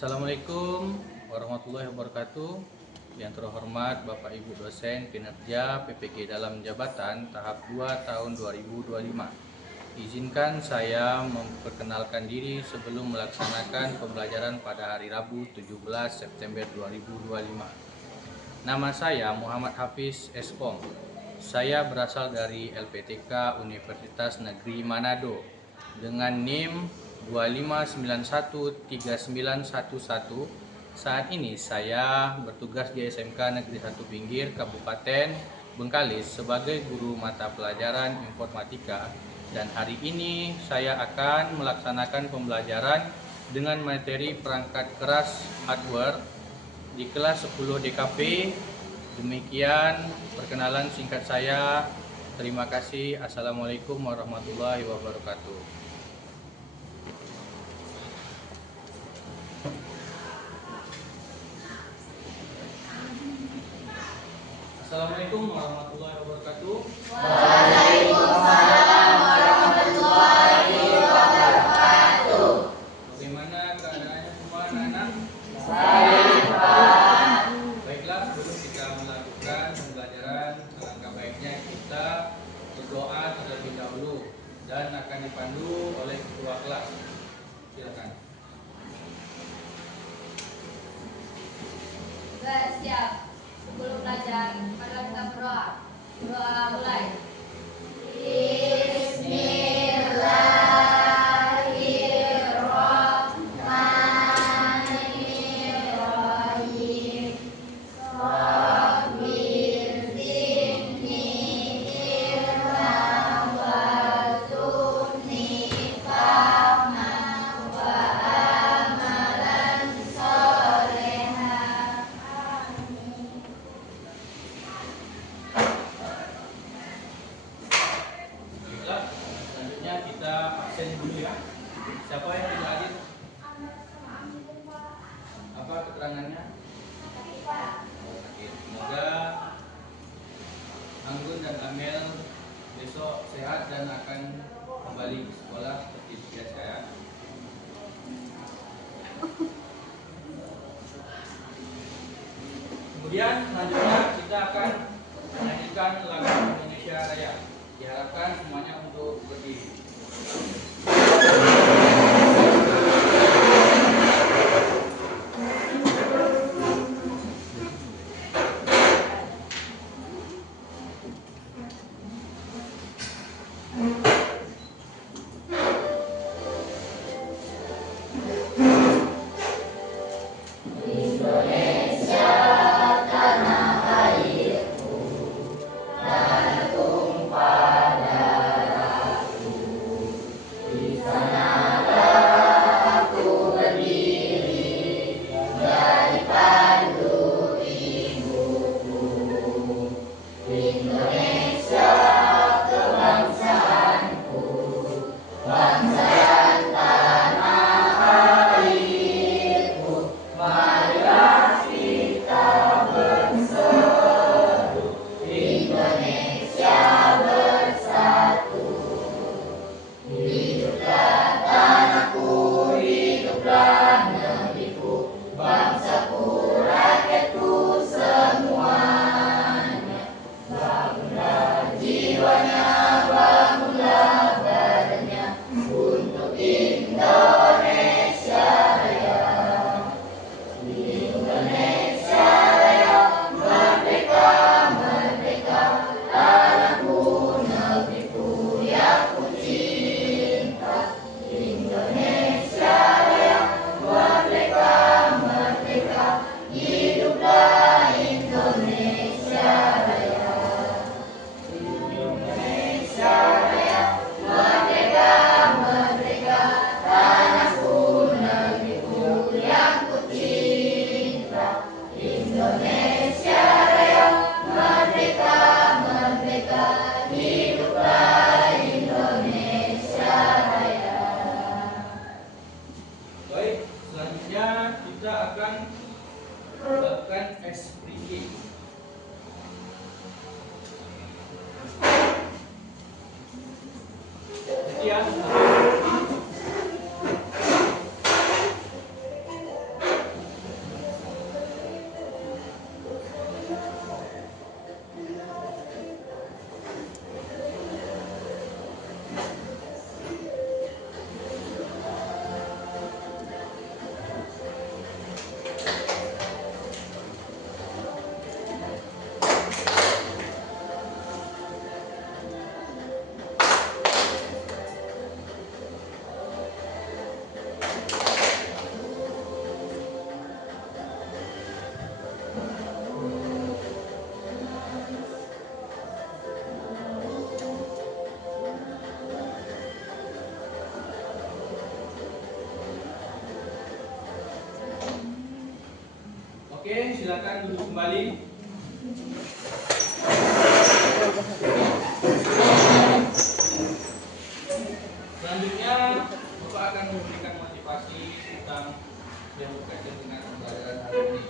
Assalamualaikum warahmatullahi wabarakatuh. Yang terhormat Bapak Ibu dosen kinerja PPG dalam jabatan tahap 2 tahun 2025. Izinkan saya memperkenalkan diri sebelum melaksanakan pembelajaran pada hari Rabu 17 September 2025. Nama saya Muhammad Hafiz SKOM. Saya berasal dari LPTK Universitas Negeri Manado dengan NIM 25913911. Saat ini saya bertugas di SMK Negeri 1 Pinggir Kabupaten Bengkalis sebagai guru mata pelajaran informatika, dan hari ini saya akan melaksanakan pembelajaran dengan materi perangkat keras hardware di kelas 10 DKV. Demikian perkenalan singkat saya. Terima kasih. Assalamualaikum warahmatullahi wabarakatuh. Assalamualaikum warahmatullahi wabarakatuh. Waalaikumsalam warahmatullahi wabarakatuh. Bagaimana keadaannya semua anak-anak? Baik, Pak. Baiklah, sebelum kita melakukan pembelajaran, alangkah baiknya kita berdoa terlebih dahulu dan akan dipandu oleh ketua kelas. Silakan. Baik, siap. Sebelum belajar, mari kita berdoa. Doa mulai. Bismillahirrahmanirrahim. Rabbil zidni ilma warzuqni fahman wa amalan sholehan. Baiklah, selanjutnya kita absen dulu ya. Siapa yang tidak hadir? Apa keterangannya? Sakit. Semoga Anggun dan Amel besok sehat dan akan kembali ke sekolah seperti biasa ya. Kemudian selanjutnya kita akan menyanyikan lagu Indonesia Raya. Diharapkan semuanya untuk berdiri. Indonesia tanah airku, tanah tumpah darahku. Di sanalah aku berdiri, dari pandu ibuku. Indonesia kebangsaanku, bangsa dan tanah airku. Marilah kita berseru, Indonesia bersatu. Hiduplah tanahku, hiduplah negeriku, bangsaku, rakyatku semuanya. Bangunlah jiwanya, bangunlah badannya untuk Indonesia Raya. Indonesia Raya, merdeka, merdeka, tanahku, negeriku yang ku cinta. Indonesia Raya, merdeka, merdeka, hiduplah Indonesia Raya. Indonesia Raya, merdeka, merdeka, tanahku, negeriku yang ku cinta. Indonesia Raya, merdeka, merdeka, hiduplah Indonesia Raya. Baik, selanjutnya kita akan melakukan ekspresi. Jadi ya, Oke, silakan duduk kembali. Selanjutnya, Bapak akan memberikan motivasi tentang yang berkaitan dengan pembelajaran hari ini.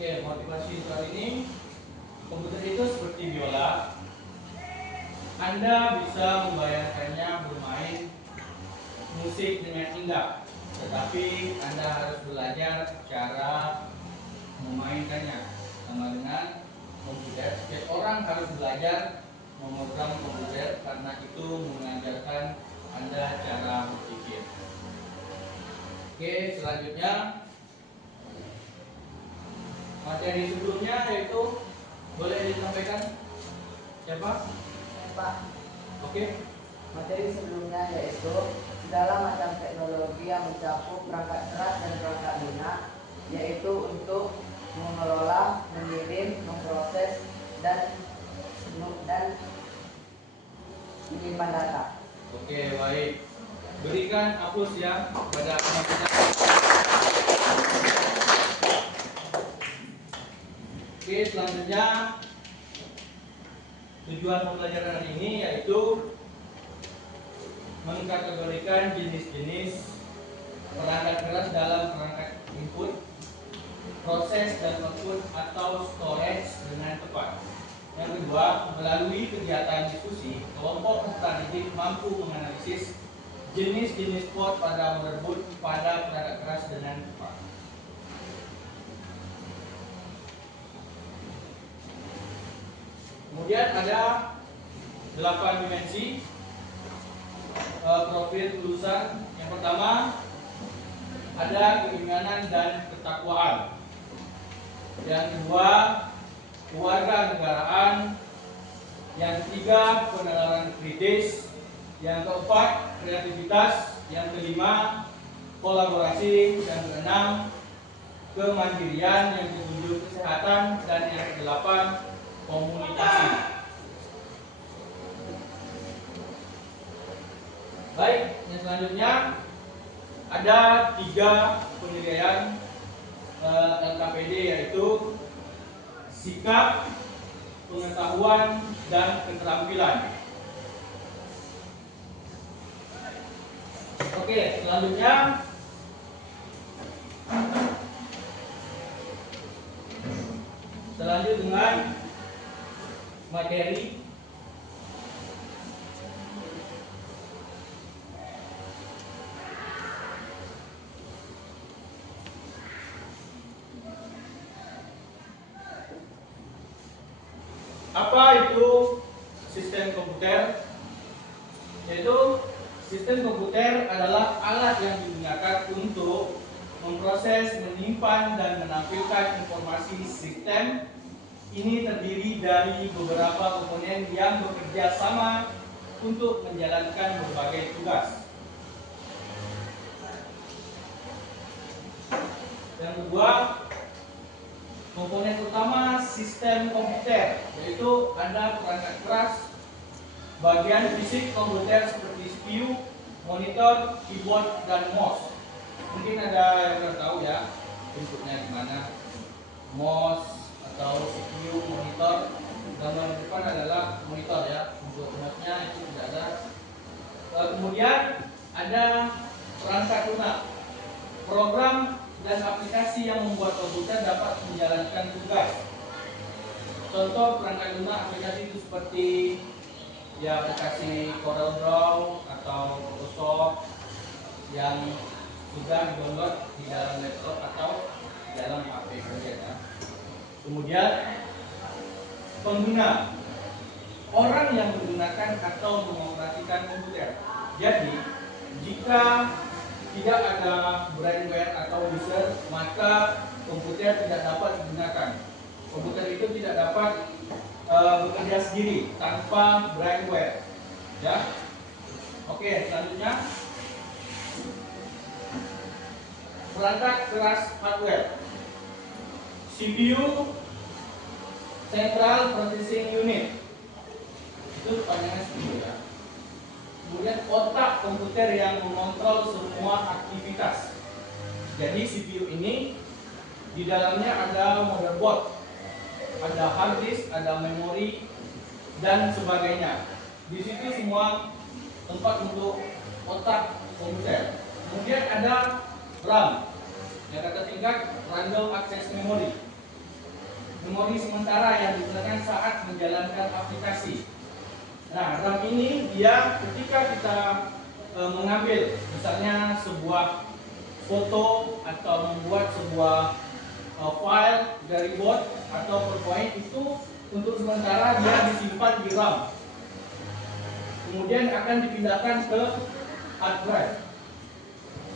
Oke, motivasi untuk hari ini, komputer itu seperti biola. Anda bisa membayangkannya bermain musik dengan indah, tetapi Anda harus belajar cara memainkannya. Sama dengan komputer, setiap orang harus belajar memegang komputer karena itu mengajarkan Anda cara berpikir. Oke, selanjutnya materi sebelumnya yaitu boleh disampaikan siapa? Pak, Oke. materi sebelumnya yaitu segala macam teknologi yang mencakup perangkat keras dan perangkat lunak, yaitu untuk mengelola, mengirim, memproses, dan menyimpan data. Oke, baik. Berikan aplaus ya pada anak kita. Oke, selanjutnya tujuan pembelajaran hari ini yaitu mengkategorikan jenis-jenis perangkat keras dalam perangkat input, proses dan output atau storage dengan tepat. Yang kedua, melalui kegiatan diskusi, kelompok peserta didik mampu menganalisis jenis-jenis port pada motherboard pada perangkat keras dengan tepat. Kemudian ada 8 dimensi profil lulusan. Yang pertama ada keimanan dan ketakwaan. Yang kedua kewarganegaraan. Yang ketiga penalaran kritis. Yang keempat kreativitas. Yang kelima kolaborasi. Yang keenam kemandirian. Yang ketujuh kesehatan. Dan yang kedelapan komunikasi. Baik, yang selanjutnya ada 3 penilaian LKPD, yaitu sikap, pengetahuan, dan keterampilan. Oke, selanjutnya dengan materi. Apa itu sistem komputer? Yaitu sistem komputer adalah alat yang digunakan untuk memproses, menyimpan, dan menampilkan informasi sistem. Ini terdiri dari beberapa komponen yang bekerja sama untuk menjalankan berbagai tugas. Yang kedua, komponen utama sistem komputer, yaitu ada perangkat keras, bagian fisik komputer seperti CPU, monitor, keyboard, dan mouse. Mungkin ada yang belum tahu ya inputnya gimana. Mouse atau CPU, monitor, gambar depan adalah monitor ya. Untuk mouse-nya itu tidak ada. Kemudian ada perangkat lunak, program dan aplikasi yang membuat komputer dapat menjalankan tugas. Contoh perangkat lunak aplikasi itu seperti ya aplikasi CorelDRAW atau Photoshop yang sudah didownload di dalam laptop atau di dalam HP kalian ya. Kemudian pengguna, orang yang menggunakan atau mengoperasikan komputer. Jadi jika tidak ada brainware atau user, maka komputer tidak dapat digunakan. Komputer itu tidak dapat bekerja sendiri tanpa brainware. Ya. Oke, selanjutnya perangkat keras hardware. CPU, Central Processing Unit, itu panjangnya CPU ya. Kemudian otak komputer yang mengontrol semua aktivitas. Jadi CPU ini di dalamnya ada motherboard, ada hard disk, ada memori dan sebagainya. Di situ semua tempat untuk otak komputer. Kemudian ada RAM, yang kata tingkat Random Access Memory, memori sementara yang digunakan saat menjalankan aplikasi. Nah, RAM ini dia ketika kita mengambil misalnya sebuah foto atau membuat sebuah file dari Word atau PowerPoint, itu untuk sementara dia disimpan di RAM. Kemudian akan dipindahkan ke hard drive,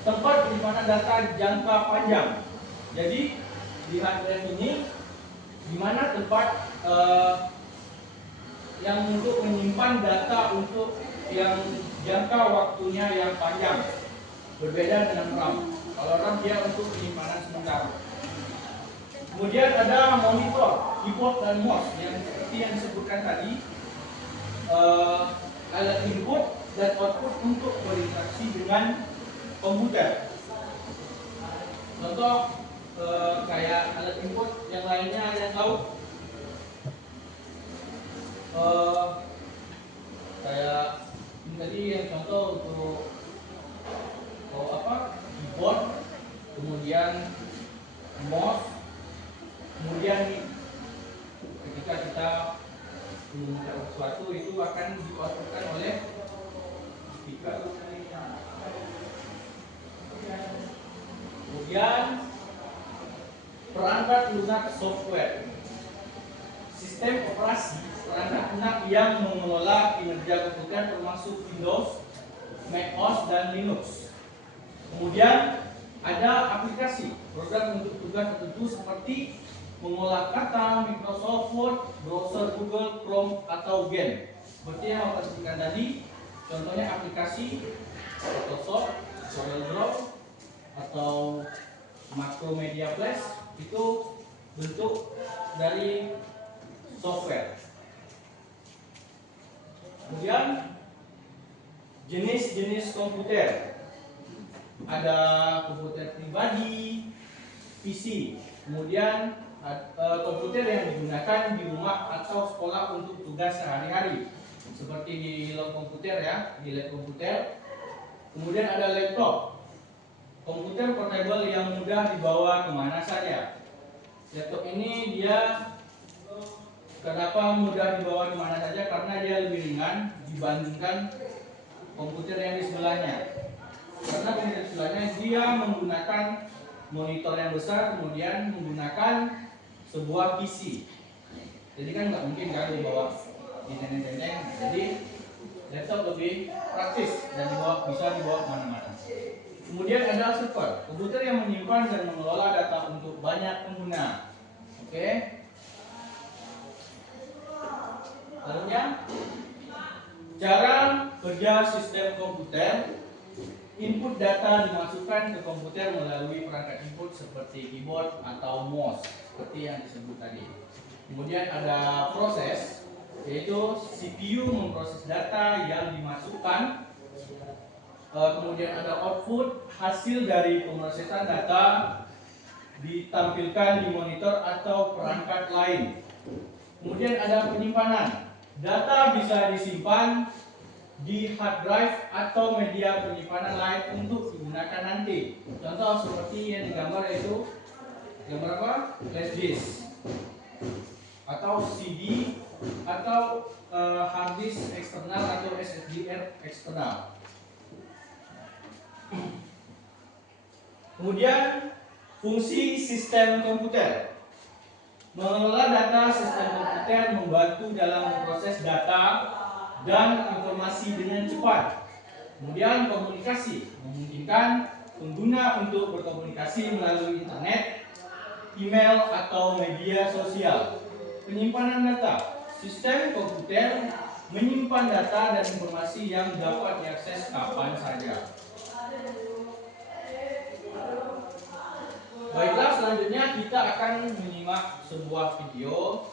tempat di mana data jangka panjang. Jadi di hard drive ini di mana tempat yang untuk menyimpan data untuk yang jangka waktunya yang panjang. Berbeda dengan RAM. Kalau RAM dia untuk penyimpanan sementara. Kemudian ada monitor, keyboard dan mouse yang seperti yang disebutkan tadi, alat input dan output untuk berinteraksi dengan komputer. Contoh kayak alat input yang lainnya ada yang tahu? Kayak ini tadi yang contoh untuk keyboard, kemudian mouse, kemudian ketika kita mengucapkan sesuatu itu akan dioutputkan oleh speaker. Kemudian perangkat lunak software, sistem operasi perangkat lunak yang mengelola kinerja komputer termasuk Windows, macOS dan Linux. Kemudian ada aplikasi program untuk tugas tertentu seperti mengolah kata, Microsoft Word, browser Google Chrome atau Gen. Seperti yang saya pastikan tadi, contohnya aplikasi Photoshop, CorelDRAW atau Macromedia Flash, itu bentuk dari software. Kemudian jenis-jenis komputer, ada komputer pribadi, PC, kemudian komputer yang digunakan di rumah atau sekolah untuk tugas sehari-hari, seperti di lab komputer ya, di lab komputer. Kemudian ada laptop, komputer portable yang mudah dibawa kemana saja. Laptop ini dia kenapa mudah dibawa kemana saja? Karena dia lebih ringan dibandingkan komputer yang di sebelahnya. Karena komputer di sebelahnya dia menggunakan monitor yang besar, kemudian menggunakan sebuah PC. Jadi kan nggak mungkin kan dibawa di tenteng-tenteng. Jadi laptop lebih praktis dan bisa dibawa kemana-mana. Kemudian ada server, komputer yang menyimpan dan mengelola data untuk banyak pengguna. Oke. Lalunya, cara kerja sistem komputer. Input data dimasukkan ke komputer melalui perangkat input seperti keyboard atau mouse, seperti yang disebut tadi. Kemudian ada proses, yaitu CPU memproses data yang dimasukkan. Kemudian ada output, hasil dari pemrosesan data ditampilkan di monitor atau perangkat lain. Kemudian ada penyimpanan, data bisa disimpan di hard drive atau media penyimpanan lain untuk digunakan nanti. Contoh seperti yang digambar yaitu gambar apa? Flash disk atau CD atau hard disk eksternal atau SSD eksternal. Kemudian fungsi sistem komputer. Mengelola data sistem komputer membantu dalam memproses data dan informasi dengan cepat. Kemudian komunikasi memungkinkan pengguna untuk berkomunikasi melalui internet, email, atau media sosial. Penyimpanan data. Sistem komputer menyimpan data dan informasi yang dapat diakses kapan saja. Baiklah, selanjutnya kita akan menyimak sebuah video.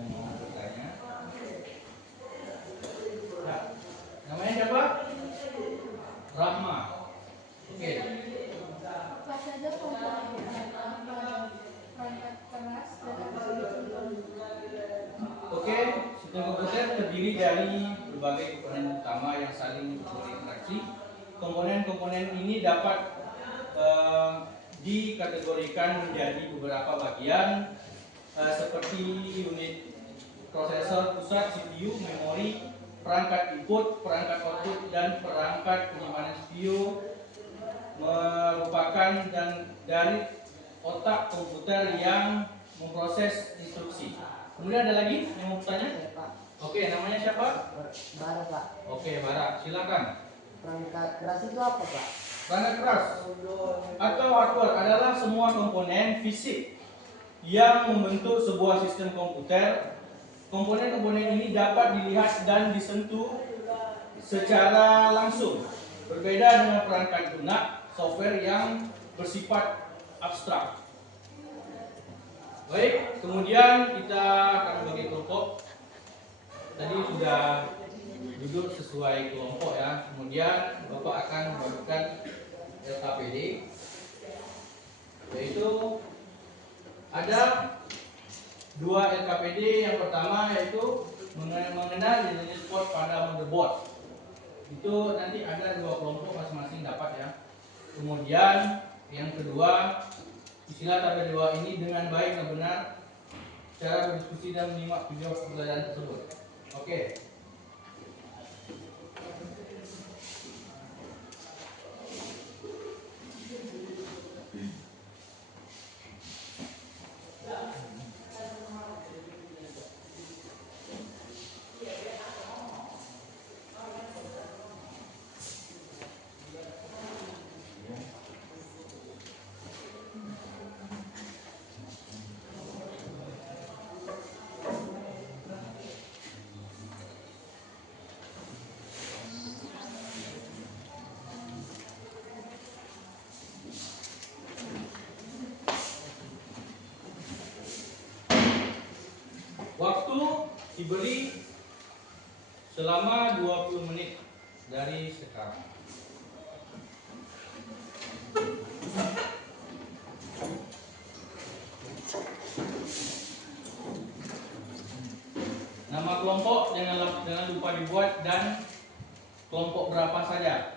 yang mau bertanya. Nah, namanya siapa? Rahma. Oke. Apa saja komponen perangkat keras dan Oke, sistem komputer terdiri dari berbagai komponen utama yang saling berinteraksi. Komponen-komponen ini dapat dikategorikan menjadi beberapa bagian seperti unit prosesor pusat, CPU, memori, perangkat input, perangkat output, dan perangkat penyimpanan CPU merupakan dan dari otak komputer yang memproses instruksi. Kemudian ada lagi yang mau bertanya? Pak. Oke, namanya siapa? Bara, Pak. Oke, Bara, silakan. Perangkat keras itu apa, Pak? Perangkat keras atau hardware adalah semua komponen fisik yang membentuk sebuah sistem komputer. Komponen-komponen ini dapat dilihat dan disentuh secara langsung. Berbeda dengan perangkat lunak, software yang bersifat abstrak. Baik, kemudian kita akan bagi kelompok. Tadi sudah duduk sesuai kelompok ya. Kemudian Bapak akan membagikan LKPD, yaitu ada 2 LKPD. Yang pertama yaitu mengenal jenis port pada motherboard. Itu nanti ada 2 kelompok masing-masing dapat ya. Kemudian yang kedua, istilah tabel 2 ini dengan baik dan benar cara berdiskusi dan menyimak video pembelajaran tersebut. Oke. Waktu diberi selama 20 menit dari sekarang. Nama kelompok jangan lupa dibuat dan kelompok berapa saja.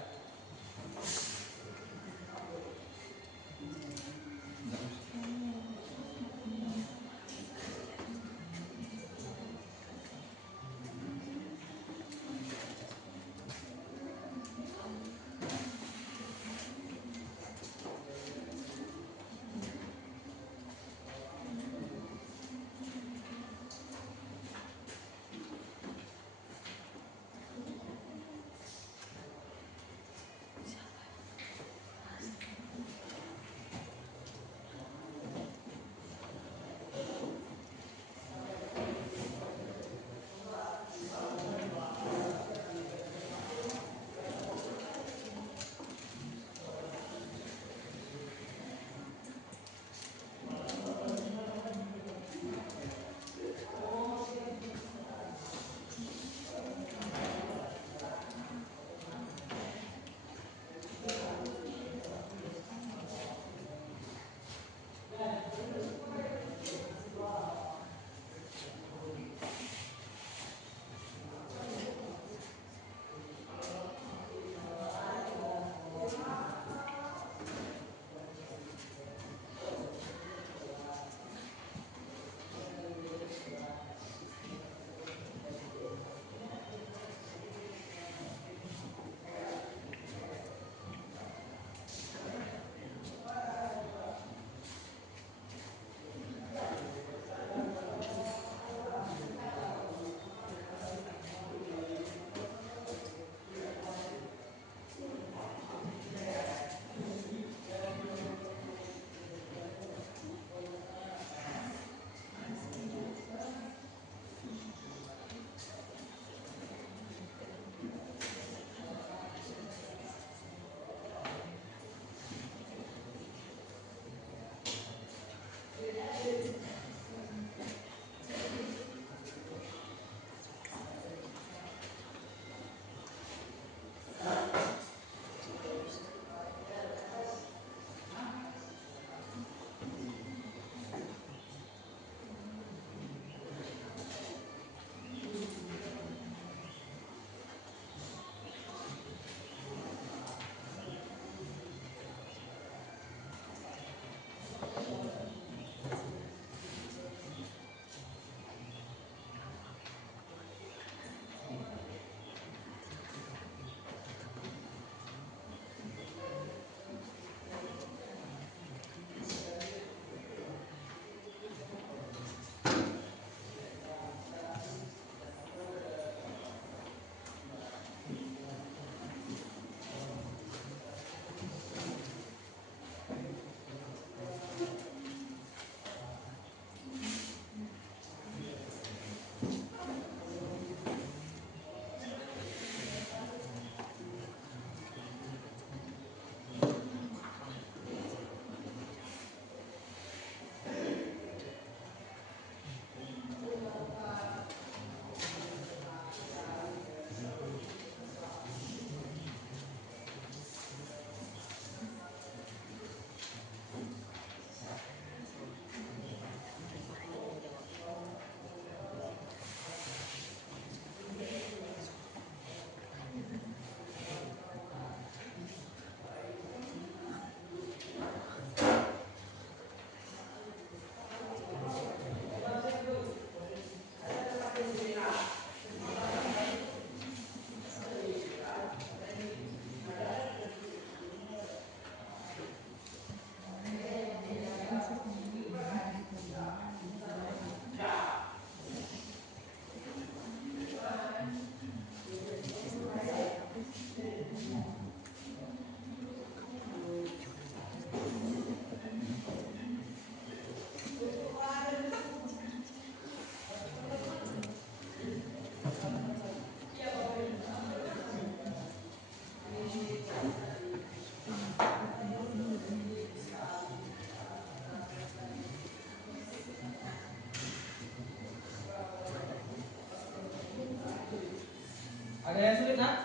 Ada yang sulit, nak?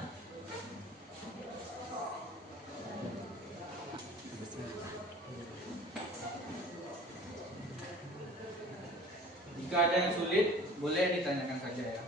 Jika ada yang sulit, boleh ditanyakan saja ya.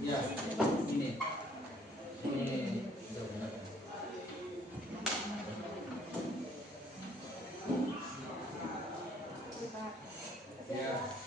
Ya, ini. Ini udah benar. Ya.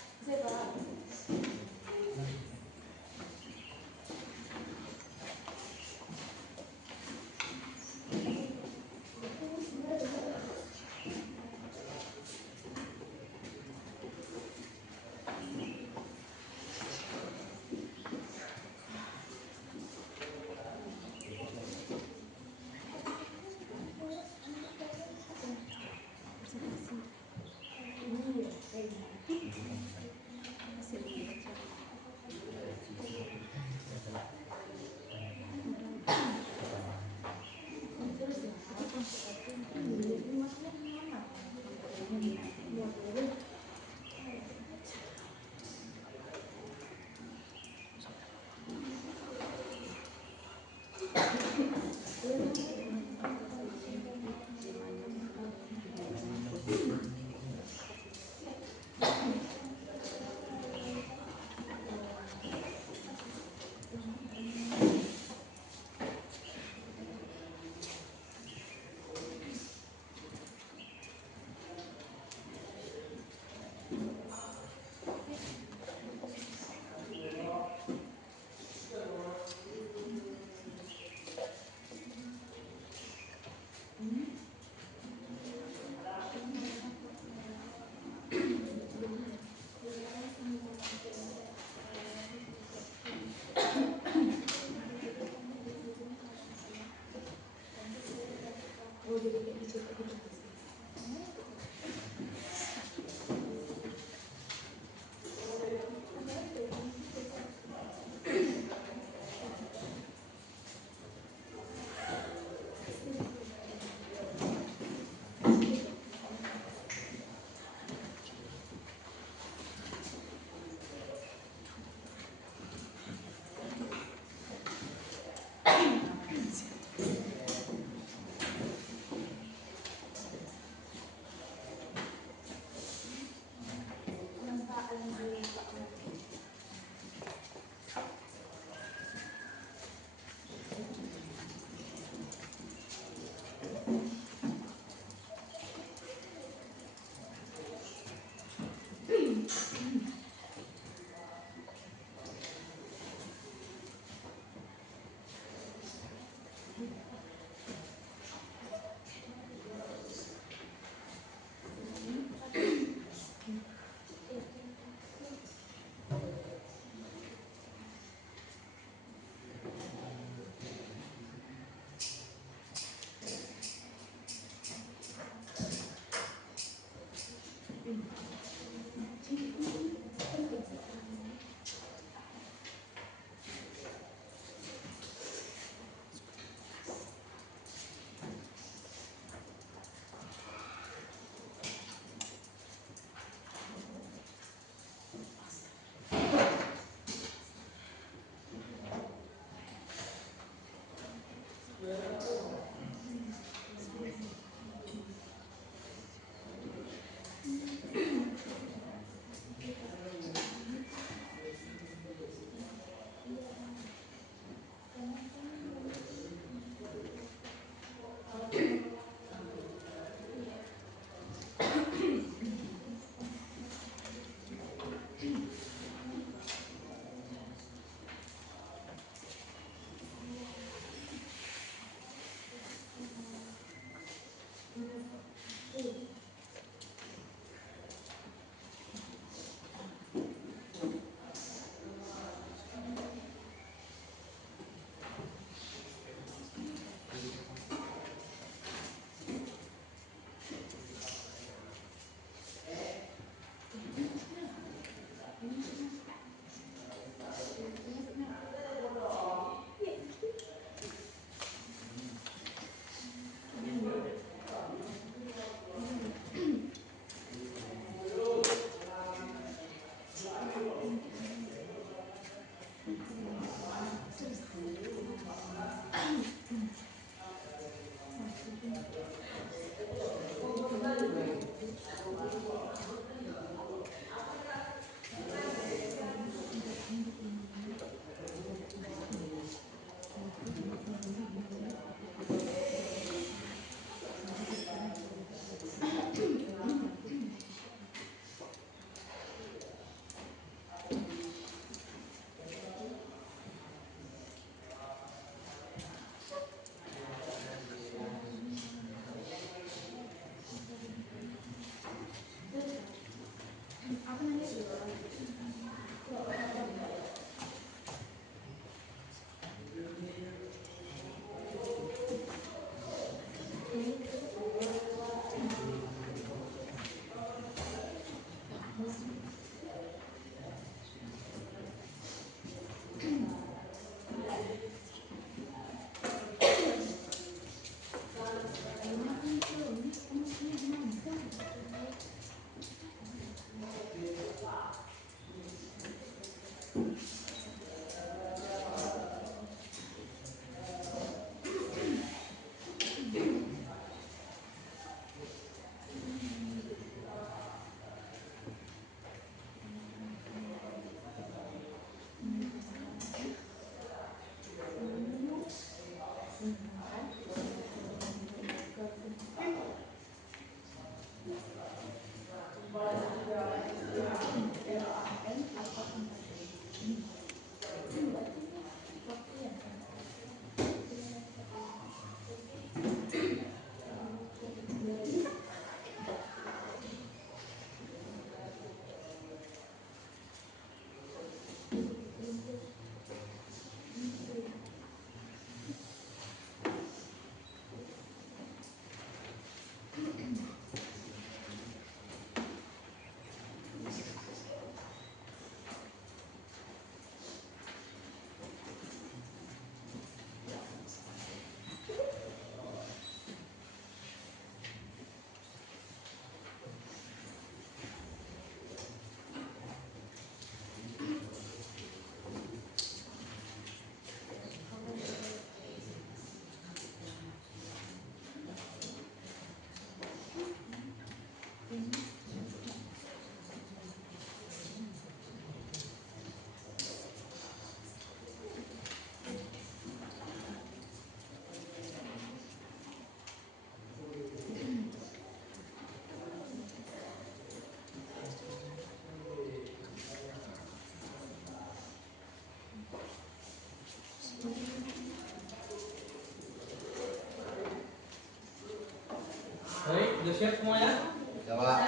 Sudah siap semuanya? Jawab.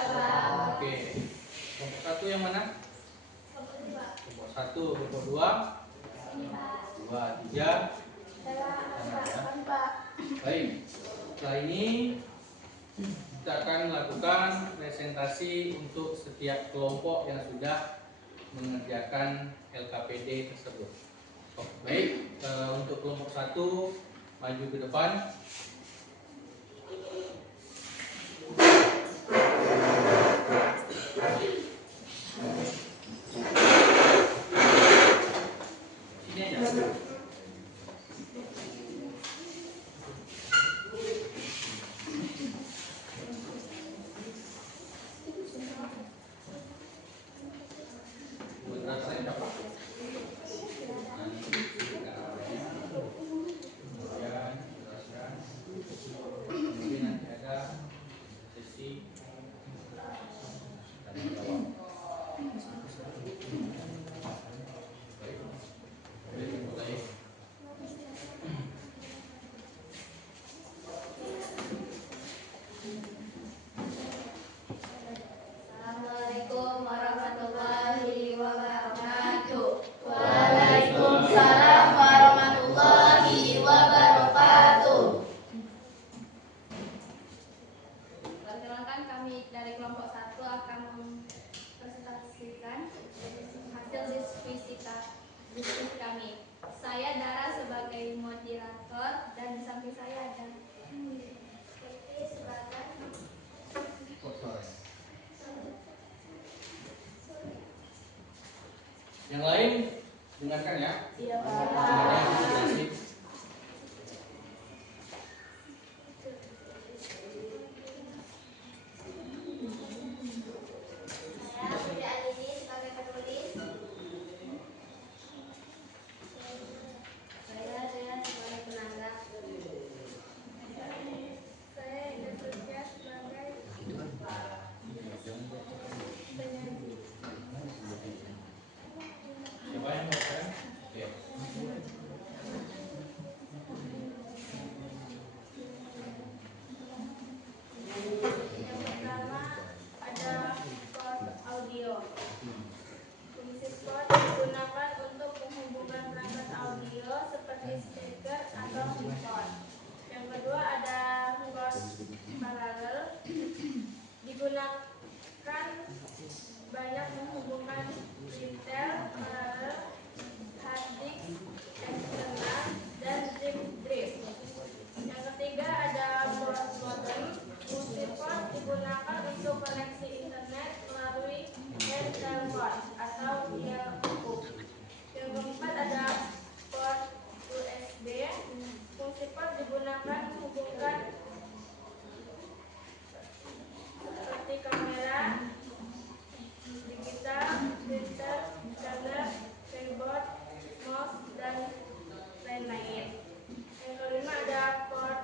Oke. Kelompok 1 yang mana? Kelompok 1, kelompok 2, 2, 3. Baik. Setelah ini kita akan melakukan presentasi untuk setiap kelompok yang sudah mengerjakan LKPD tersebut. Baik, untuk kelompok 1 maju ke depan. Sini aja. Assalamualaikum warahmatullahi wabarakatuh. Waalaikumsalam warahmatullahi wabarakatuh. Perkenalkan, kami dari kelompok 1 akan mempresentasikan hasil diskusi kami. Saya Dara sebagai moderator dan di samping saya ada Putri sebagai Yang lain dengarkan ya. Iya, Pak. Semuanya dijelasin. saya Putri Anini sebagai penulis. Saya Dea sebagai penanda. Saya Indonesia sebagai penyanyi. Siapa yang mau sekarang? Oke. Yang pertama ada chord audio. Fungsi chord digunakan untuk menghubungkan perangkat audio seperti speaker atau microphone. Yang kedua ada chord paralel. Digunakan banyak menghubungkan printer paralel, hard disk eksternal, dan drive. Yang ketiga ada port modem. Fungsi port digunakan untuk koneksi internet melalui hand telepon atau via hook. Yang keempat ada port USB. Fungsi port digunakan menghubungkan seperti kamera digital, printer, scanner, keyboard, mouse, dan lain-lain. Yang kelima ada port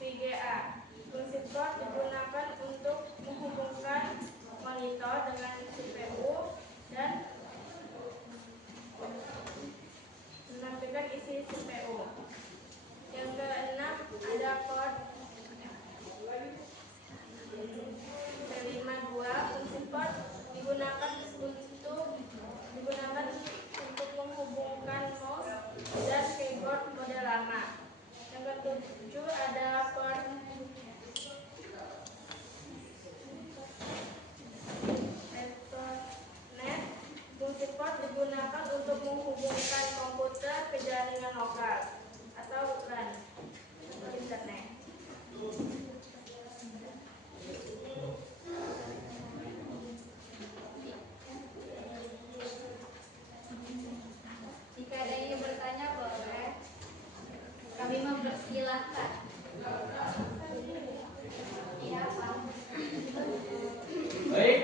VGA. Fungsi port digunakan untuk menghubungkan monitor dengan CPU dan menampilkan isi CPU. Yang keenam ada port P52. Fungsi port digunakan untuk menghubungkan mouse dan keyboard model lama. Yang ketujuh ada port Ethernet. Fungsi port digunakan untuk menghubungkan komputer ke jaringan lokal atau LAN atau internet. Jika ada yang ingin bertanya boleh. Kami mempersilahkan. Iya, Pak. Baik,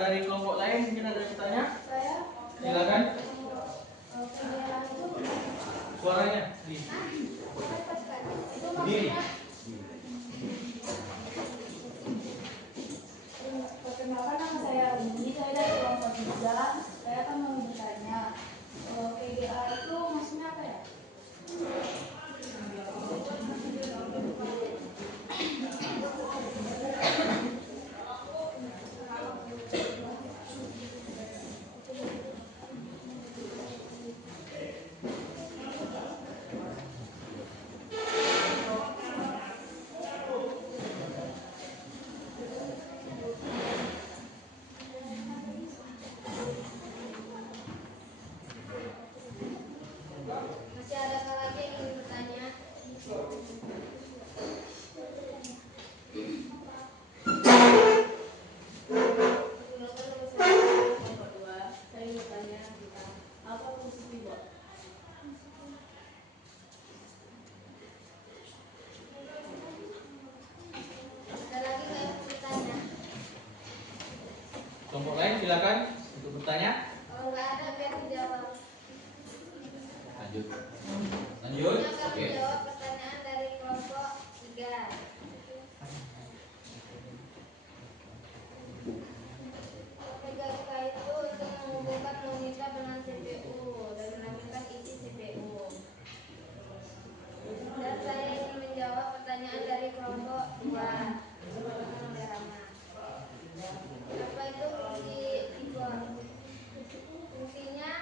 dari kelompok lain mungkin ada yang bertanya? Saya Silakan. PGA itu Suaranya. Berdiri. perkenalkan, nama saya Rumi, saya dari kelompok 3. Saya akan mau bertanya, PGA itu maksudnya apa ya? Untuk bertanya? Kalau nggak ada biar dijawab. Lanjut. Yang akan menjawab pertanyaan dari kelompok 3. PGK itu untuk menghubungkan monitor dengan CPU dan menampilkan isi CPU. Dan saya ingin menjawab pertanyaan dari kelompok 2. Apa itu fungsi keyboard? Fungsinya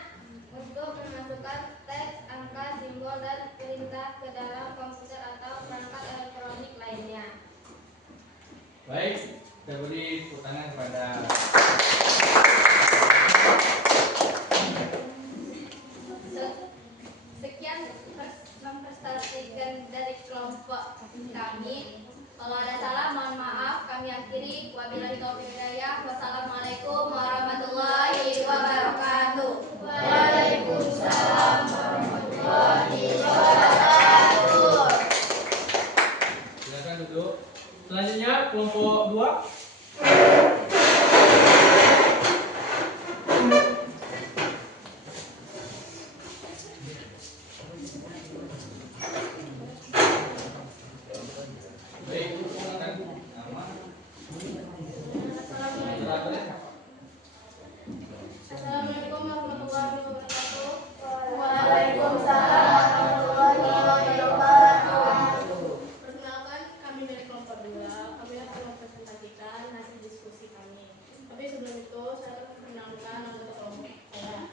untuk memasukkan teks, angka, simbol, dan perintah ke dalam komputer atau perangkat elektronik lainnya. Baik, kita beri tepuk tangan kepada Sekian mempresentasikan dari kelompok kami. Kalau ada salah mohon maaf, kami akhiri. Wabillahi taufiq wal hidayah. Wassalamualaikum warahmatullahi wabarakatuh. Waalaikumsalam warahmatullahi wabarakatuh. silakan duduk. Selanjutnya kelompok 2. Baik, silakan. Nama. Assalamualaikum warahmatullahi wabarakatuh. Waalaikumsalam warahmatullahi wabarakatuh. Perkenalkan, kami dari kelompok 2. Kami akan mempresentasikan hasil diskusi kami. Tapi sebelum itu, saya akan memperkenalkan anggota kelompok saya.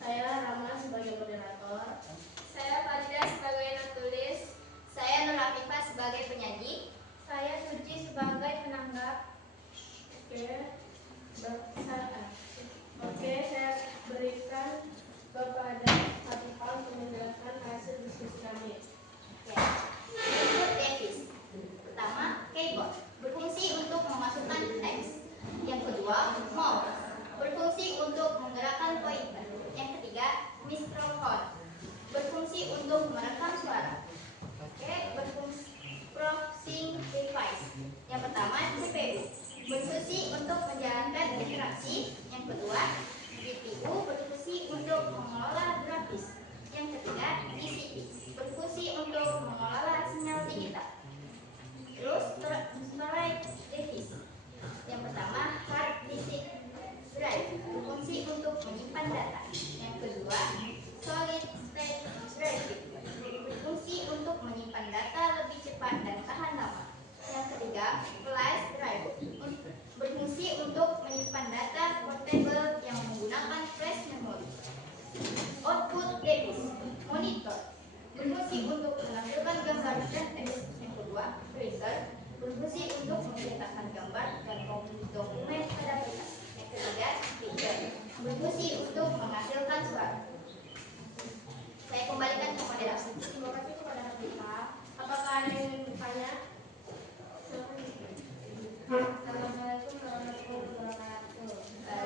Saya Rama sebagai moderator. Saya Farida sebagai penulis. Saya Nur Afifah sebagai penyaji. Saya Suci sebagai penanggap. Oke, saya berikan kepada Fatifah untuk menjelaskan hasil diskusi kami. Berikut devis. Pertama, keyboard berfungsi untuk memasukkan teks. Yang kedua, mouse berfungsi untuk menggerakkan pointer. Yang ketiga, mikrofon berfungsi untuk merekam suara. Oke, berfungsi processing device. Yang pertama, CPU berfungsi untuk menjalankan interaksi. Yang kedua, GPU berfungsi untuk mengelola grafis. Yang ketiga, ECP berfungsi untuk mengelola sinyal digital. Terus storage device. Yang pertama, hard disk drive berfungsi untuk menyimpan data. Yang kedua, solid state drive berfungsi untuk menyimpan data lebih cepat dan tahan lama. Yang ketiga, flash drive berfungsi untuk menyimpan data portable yang menggunakan flash memory. Output device monitor berfungsi untuk menampilkan gambar dan teks. Yang kedua, printer berfungsi untuk mencetakkan gambar dan dokumen pada kertas. Yang ketiga, speaker berfungsi untuk menghasilkan suara. Saya kembalikan ke moderasi. Terima kasih kepada Fatifah. Apakah ada yang ingin bertanya? Assalamualaikum warahmatullahi wabarakatuh.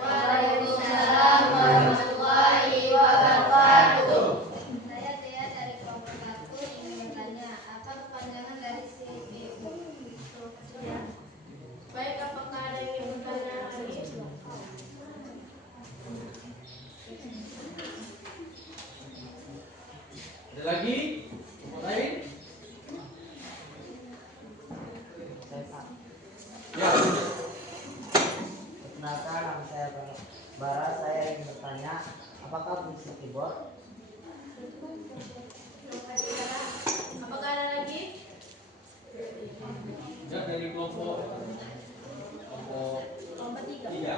Waalaikumsalam warahmatullahi wabarakatuh. Saya Tia dari kelompok 1 ingin bertanya, apa kepanjangan dari CPU? Baik, apakah ada yang ingin bertanya lagi? Ada lagi? Kelompok lain? Ya. Perkenalkan, nama saya Bara. Saya ingin bertanya, apakah fungsi keyboard? Terima kasih, Sarah. Apakah ada lagi? Ya, dari kelompok 3.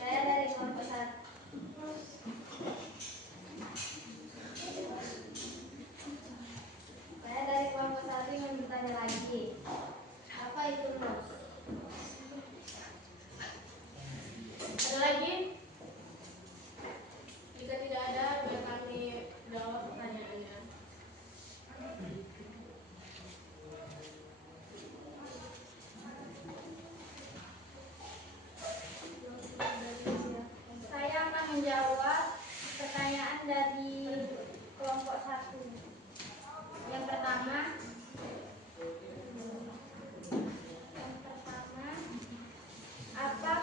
Saya dari kelompok 1. Saya dari kelompok 1 ingin bertanya lagi. Apa itu mouse? Ada lagi? pertanyaan dari kelompok 1. Yang pertama, apa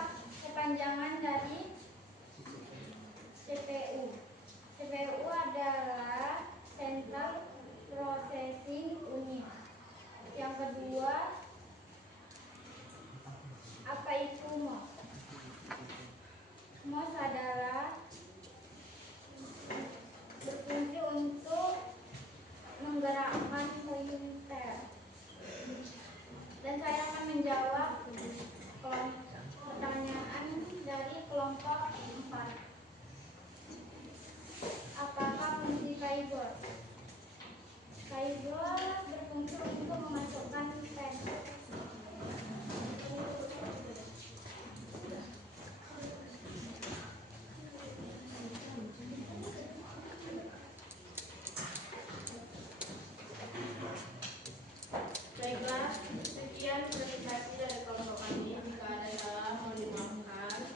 kepanjangan dari CPU? CPU adalah Central Processing Unit. Yang kedua, apa itu MOS? MOS adalah berfungsi untuk menggerakkan printer. Dan saya akan menjawab pertanyaan dari kelompok 4. Apakah fungsi keyboard? Keyboard berfungsi untuk memasukkan pen. Baiklah, sekian presentasi dari kelompok kami. Jika ada salah, mohon dimaafkan.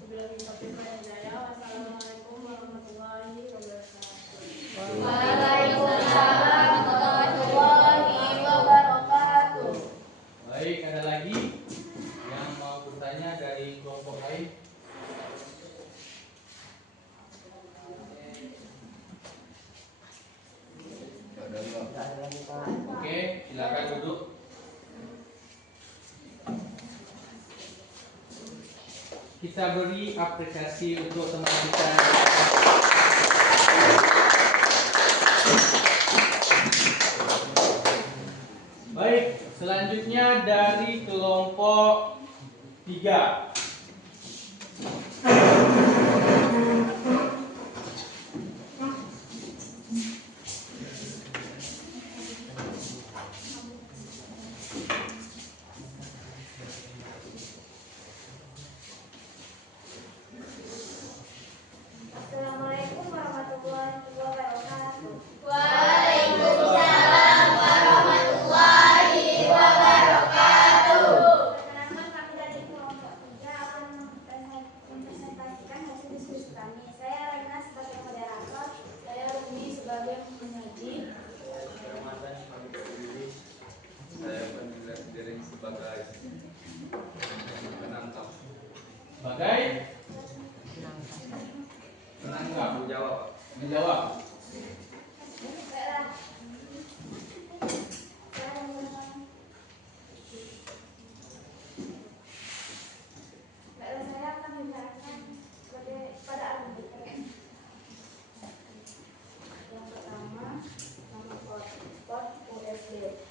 Sebelum topik saya, wassalamualaikum warahmatullahi wabarakatuh. Waalaikumsalam warahmatullahi wabarakatuh. Baik, ada lagi yang mau bertanya dari kelompok lain? Oke, silakan duduk. Kita beri apresiasi untuk teman kita. Baik, selanjutnya dari kelompok 3. Assalamualaikum warahmatullahi wabarakatuh. Waalaikumsalam warahmatullahi wabarakatuh. Perkenalkan, kami dari kelompok 3 akan mempresentasikan hasil diskusi kami. Saya Raina sebagai moderator. Saya Rumi sebagai penyaji. Saya penjelas diri sebagai penangkap. Sebagai penanggap, menjawab. Saya akan menjelaskan pada argumen. Yang pertama, nama port USB.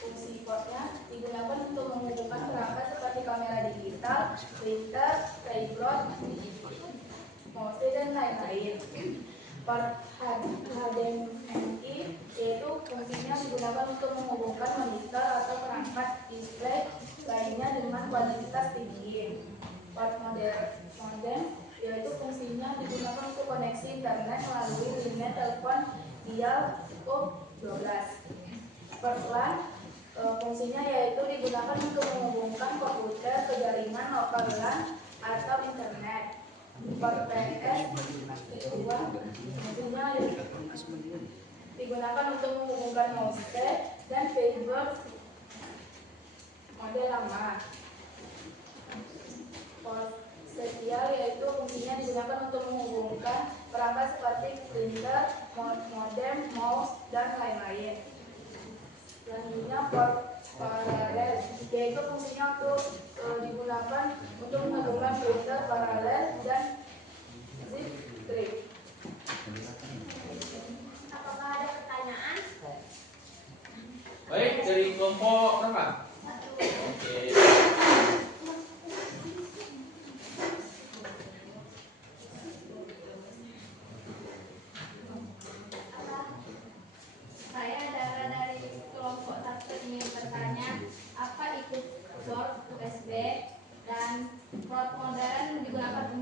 Fungsi portnya digunakan untuk menghubungkan perangkat seperti kamera digital, printer, keyboard, mouse, dan lain-lain. Port HDMI yaitu fungsinya digunakan untuk menghubungkan monitor atau perangkat display lainnya dengan kualitas tinggi. Port modem yaitu fungsinya digunakan untuk koneksi internet melalui line telepon dial cukup 12. Port LAN fungsinya yaitu digunakan untuk menghubungkan komputer ke jaringan lokal LAN atau internet. Port PS fungsinya digunakan untuk menghubungkan mousepad dan keyboard model lama. Port serial yaitu fungsinya digunakan untuk menghubungkan perangkat seperti printer, modem, mouse, dan lain-lain. Selanjutnya port paralel yaitu fungsinya untuk digunakan untuk menghubungkan printer paralel dan zip drive. Apakah ada pertanyaan? Baik, dari kelompok berapa? Oke. Saya adalah dari kelompok 1 ingin bertanya, apa itu port USB dan port modern digunakan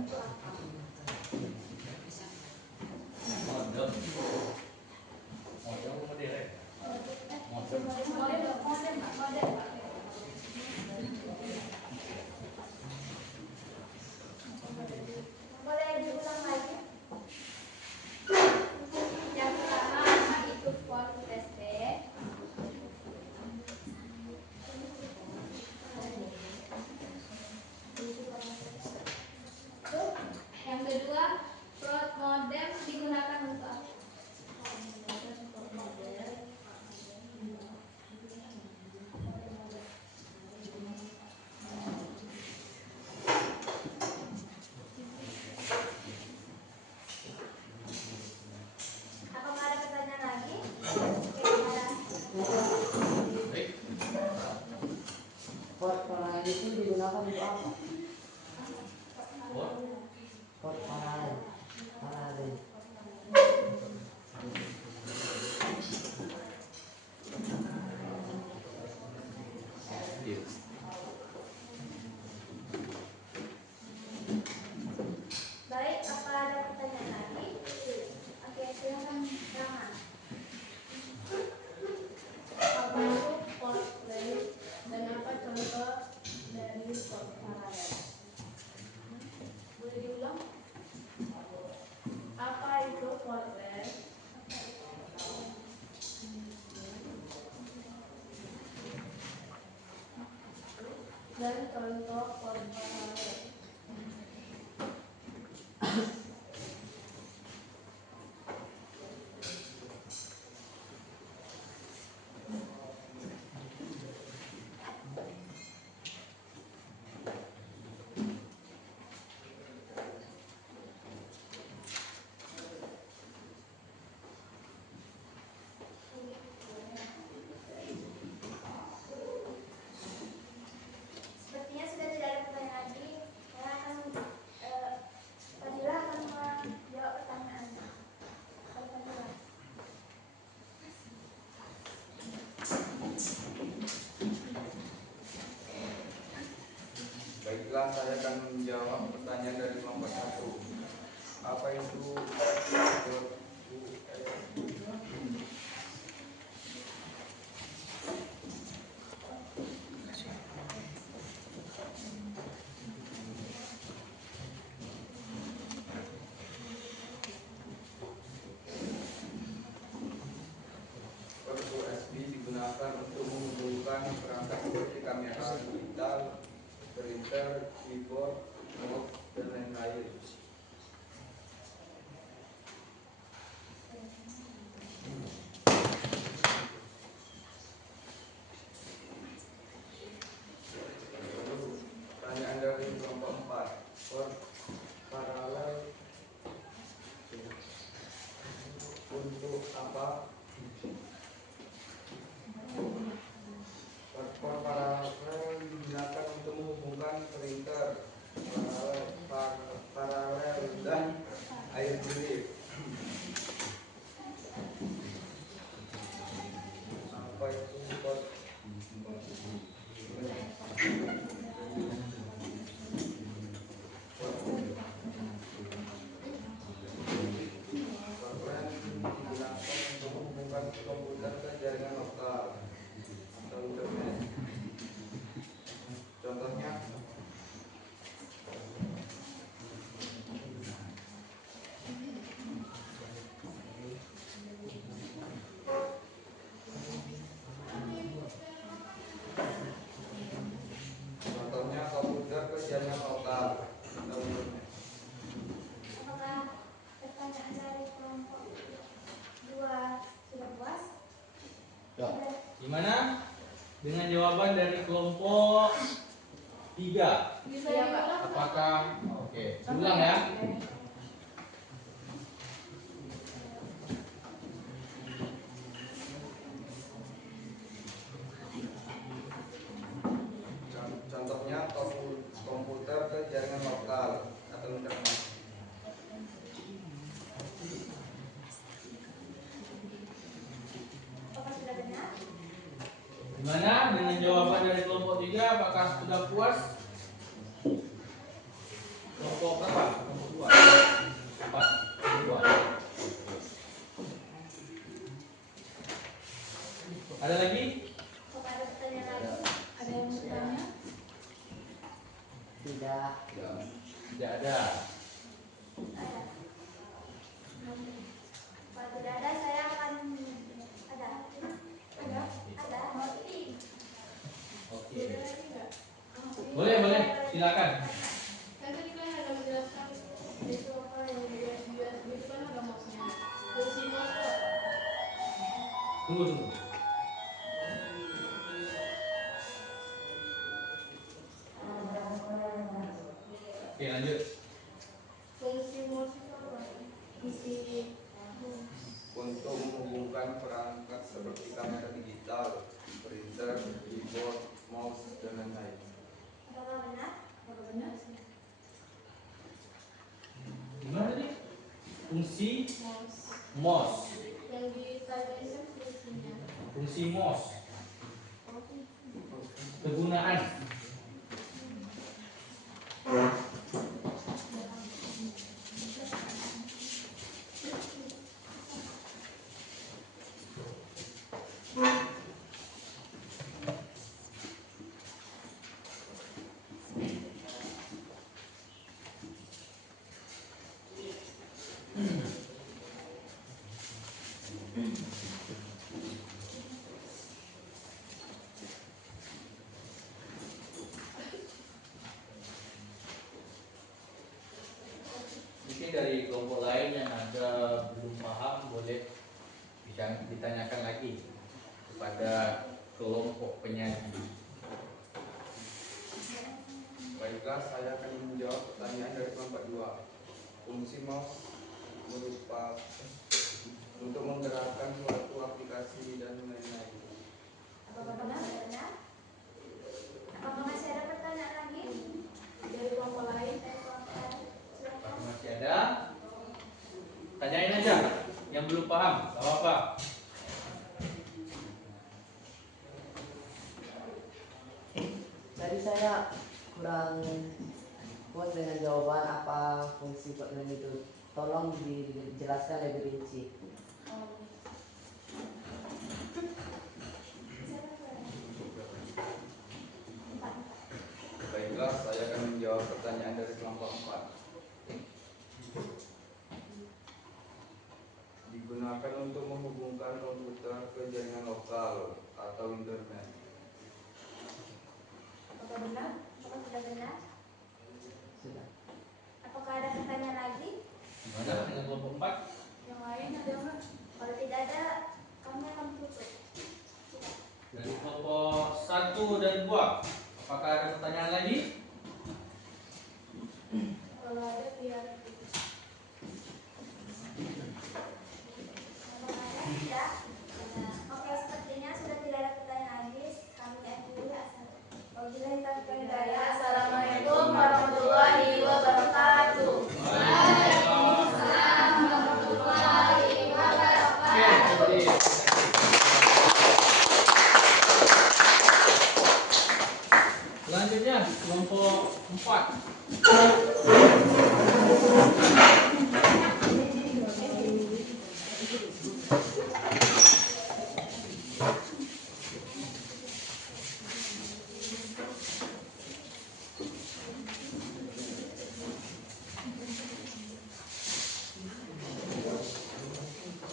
contoh paralel. Sepertinya sudah tidak ada pertanyaan lagi. Saya akan Fadila akan menjawab pertanyaannya. Fadila. Baiklah, saya akan menjawab pertanyaan dari kelompok 1. Apa itu USB digunakan untuk menghubungkan perangkat seperti kamera digital, printer, keyboard, mouse, dan lain-lain. Pertanyaan dari kelompok 4. Port paralel untuk apa? Port paralel digunakan untuk menghubungkan printer paralel dan air drip. Apa itu port? Paralel digunakan untuk menghubungkan komputer ke jaringan lokal atau internet. Contohnya, komputer ke jaringan lokal atau internet. Apakah pertanyaan dari kelompok 2 sudah puas? Gimana dengan jawaban dari kelompok 3? Bisa Iya, Pak. diulang? Apakah oke, ulang ya. Contohnya komputer ke jaringan lokal atau internet. Apakah sudah benar? Gimana dengan jawaban dari kelompok 3? Apakah sudah puas? Kelompok berapa? Kelompok 2. 4, 2. Ada lagi? Apakah ada pertanyaan lagi? Ada yang bertanya? Tidak. Tidak ada. Ada. Kalau tidak ada, saya akan ada. Ada. Oke. Ada lagi nggak? Boleh, silakan. Kan tadi kan ada menjelaskan itu apa yang USB itu kan ada mouse-nya. Fungsi mouse itu apa? Tunggu. Oke, lanjut. Fungsi mouse itu apa? Fungsi Untuk menghubungkan perangkat seperti kamera digital, printer, keyboard, mouse, dan lain-lain. Apakah benar? Apakah benar? Gimana nih? Fungsi mouse mouse. yang di tadi kan fungsinya. Fungsi mouse. Kegunaan. Mungkin dari kelompok lain yang ada belum paham boleh ditanyakan lagi kepada kelompok penyaji. Baiklah, saya akan menjawab pertanyaan dari kelompok 2. Fungsi mouse berupa untuk menggerakkan suatu aplikasi dan lain-lain. Apakah benar? Apakah masih ada pertanyaan lagi? Dari kelompok lain, Apakah masih ada? Tanyain aja yang belum paham, gak apa-apa. Tadi saya kurang puas dengan jawaban apa fungsi Pokemon itu. Tolong dijelaskan lebih rinci. Baiklah, saya akan menjawab pertanyaan dari kelompok 4. Digunakan untuk menghubungkan komputer ke jaringan lokal atau internet. Apakah benar? Apakah sudah benar? Sudah. Apakah ada pertanyaan lagi? Gimana dengan kelompok 4? yang lain ada nggak? Kalau tidak ada, kami akan tutup. Dari kelompok 1 dan 2, apakah ada pertanyaan lagi? Kalau ada biar Apakah ada? Tidak. Oke, sepertinya sudah tidak ada pertanyaan lagi. Kami akhiri ya. Wabillahi taufiq wal hidayah. Assalamualaikum warahmatullahi wabarakatuh. Waalaikumsalam warahmatullahi wabarakatuh. Selanjutnya kelompok 4.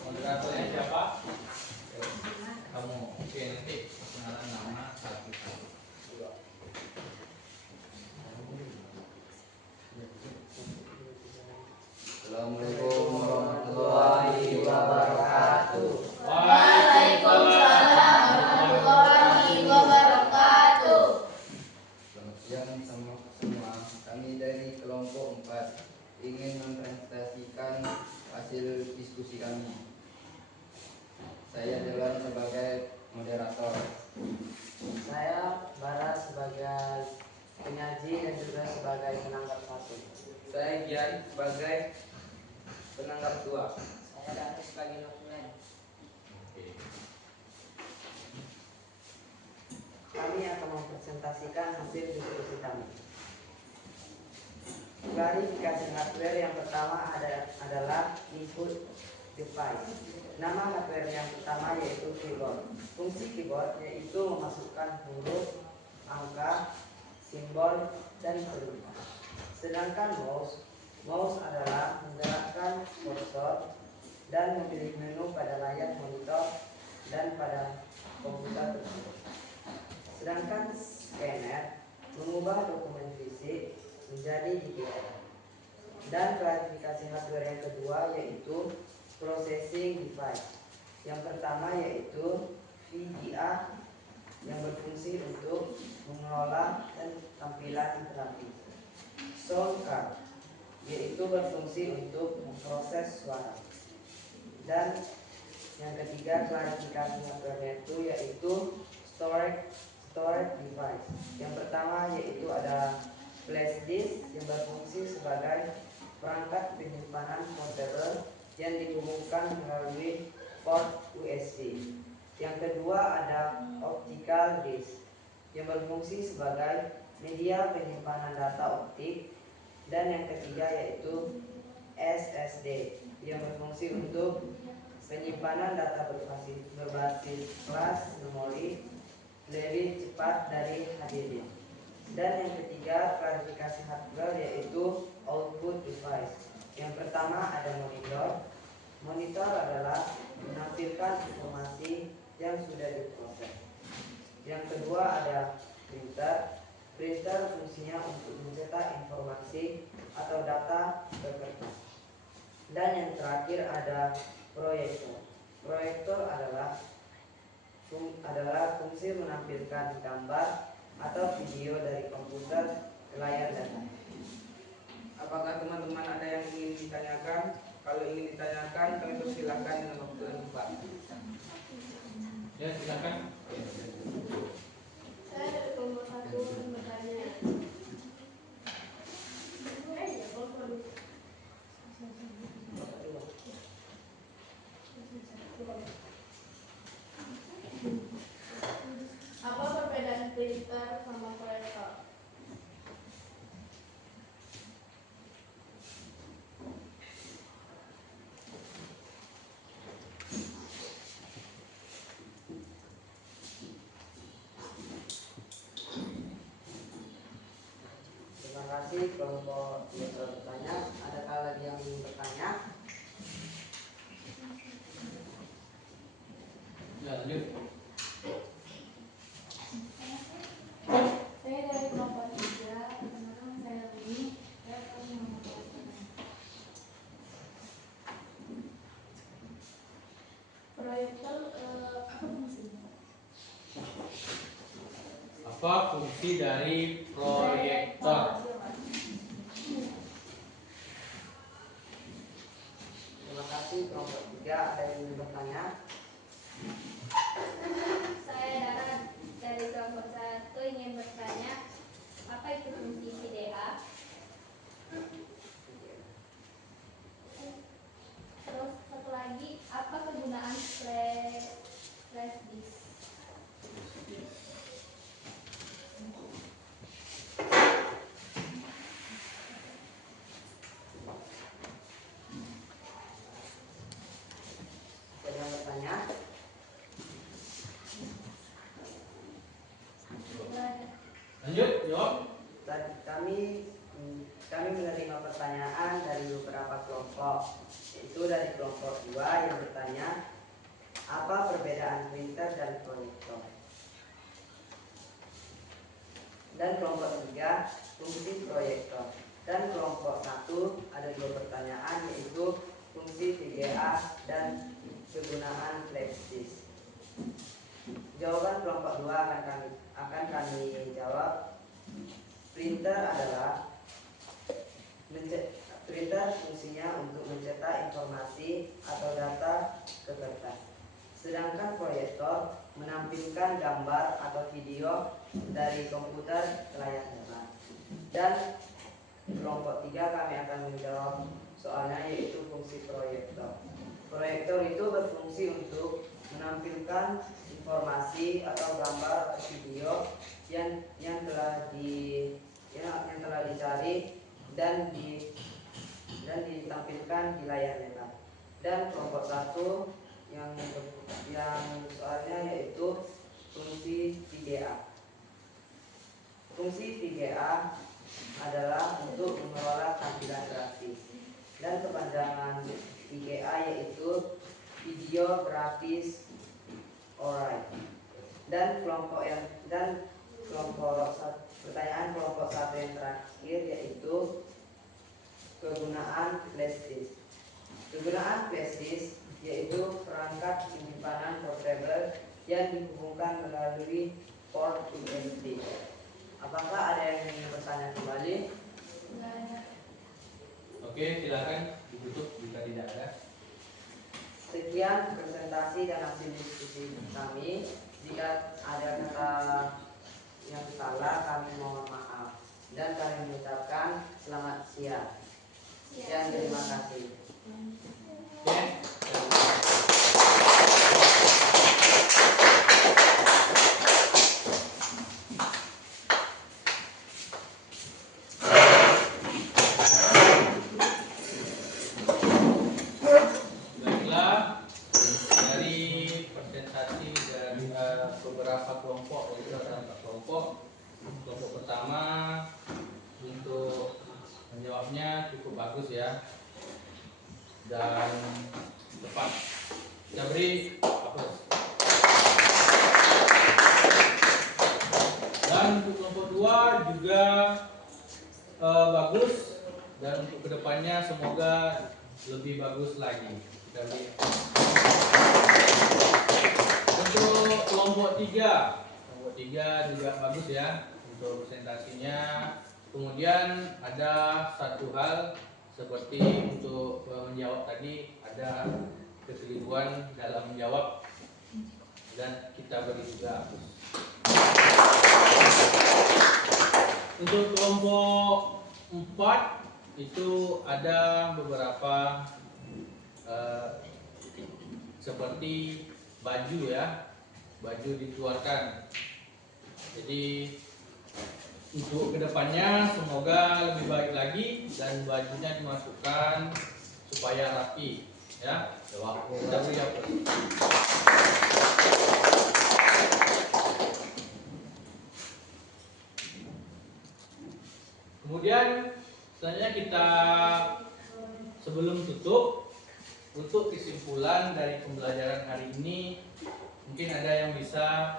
Moderatornya siapa? Kamu. Oke, nanti perkenalan nama satu-satu. Assalamualaikum warahmatullahi wabarakatuh. Waalaikumsalam warahmatullahi wabarakatuh. Selamat siang semua. Kami dari kelompok 4 ingin mempresentasikan hasil diskusi kami. Saya Dewan sebagai moderator. Saya Bara sebagai penyaji dan juga sebagai penanggap 1. Saya Gian sebagai penanggap 2. Saya Dani sebagai dokumen. Kami akan mempresentasikan hasil diskusi kami. Klarifikasi hardware yang pertama adalah input device. Nama hardware yang pertama yaitu keyboard. Fungsi keyboard yaitu memasukkan huruf, angka, simbol, dan perintah. Sedangkan mouse adalah menggerakkan kursor dan memilih menu pada layar monitor dan pada komputer tersebut. Sedangkan scanner mengubah dokumen fisik menjadi digital. Dan klarifikasi hardware yang kedua yaitu processing device. Yang pertama yaitu VGA yang berfungsi untuk mengelola dan tampilan interaktif. Sound card yaitu berfungsi untuk memproses suara. Dan yang ketiga klarifikasi hardware itu yaitu storage device. Yang pertama yaitu ada flash disk yang berfungsi sebagai perangkat penyimpanan portable yang dihubungkan melalui port USB. Yang kedua ada optical disk yang berfungsi sebagai media penyimpanan data optik. Dan yang ketiga yaitu SSD yang berfungsi untuk penyimpanan data berbasis flash memori lebih cepat dari HDD. Dan yang ketiga klarifikasi hardware yaitu output device. Yang pertama ada monitor. Monitor adalah menampilkan informasi yang sudah diproses. Yang kedua ada printer. Printer fungsinya untuk mencetak informasi atau data ke kertas. Dan yang terakhir ada proyektor. Proyektor adalah fungsi menampilkan gambar atau video dari komputer ke layar datar. Apakah teman-teman ada yang ingin ditanyakan? Kalau ingin ditanyakan, kami persilahkan dengan waktu yang tepat. Ya, silakan. Saya dari kelompok 1 ingin bertanya. Apa perbedaan printer sama proyektor? Terima kasih kelompok yang telah bertanya. Adakah lagi yang ingin bertanya? Ya, lanjut. Saya dari kelompok 3, perkenalkan saya Bumi. Saya akan menjelaskan. Proyektor apa fungsinya? Apa fungsi dari proyektor? Terima kasih kelompok 3. Ada yang ingin bertanya? Saya Dara dari kelompok 1 ingin bertanya, apa itu fungsi VDA? Terus satu lagi, apa kegunaan flash disk? Ada yang bertanya? Lanjut, jawab. Dan kami menerima pertanyaan dari beberapa kelompok. Itu dari kelompok 2 yang bertanya, apa perbedaan printer dan proyektor? Dan kelompok 3, fungsi proyektor. Dan kelompok 1 ada 2 pertanyaan, yaitu fungsi VGA dan kegunaan flash disk. Jawaban kelompok 2 akan kami jawab. Printer fungsinya untuk mencetak informasi atau data ke kertas. Sedangkan proyektor menampilkan gambar atau video dari komputer ke layar datar. Dan kelompok 3 kami akan menjawab soalnya, yaitu fungsi proyektor. Proyektor itu berfungsi untuk menampilkan informasi atau gambar atau video yang telah dicari dan ditampilkan di layar lebar. Dan kelompok 1 yang soalnya yaitu fungsi VGA. Fungsi VGA adalah untuk mengelola tampilan grafis, dan kepanjangan VGA yaitu video grafis array. Dan pertanyaan kelompok 1 yang terakhir yaitu kegunaan flash disk. Kegunaan flash disk yaitu perangkat penyimpanan portable yang dihubungkan melalui port USB. Apakah ada yang ingin bertanya kembali? Oke, silakan ditutup jika tidak ada. Sekian presentasi dan hasil diskusi kami. Jika ada kata yang salah, kami mohon maaf. Dan kami mengucapkan selamat siang. Dan terima kasih. Oke. Baiklah, dari presentasi dari beberapa kelompok, yaitu ada 4 kelompok. Kelompok pertama untuk menjawabnya cukup bagus ya, dan tepat. Kita beri aplaus. Dan untuk kelompok 2 juga bagus, dan untuk kedepannya semoga lebih bagus lagi. Kita lihat. Untuk kelompok 3 juga bagus ya untuk presentasinya. Kemudian ada satu hal seperti untuk menjawab tadi, ada kekeliruan dalam menjawab dan kita beri juga. Untuk kelompok 4 itu ada beberapa seperti baju ya, baju dikeluarkan. Jadi untuk kedepannya semoga lebih baik lagi dan bajunya dimasukkan supaya rapi ya. Kita beri aplaus. Kemudian selanjutnya kita sebelum tutup, untuk kesimpulan dari pembelajaran hari ini, mungkin ada yang bisa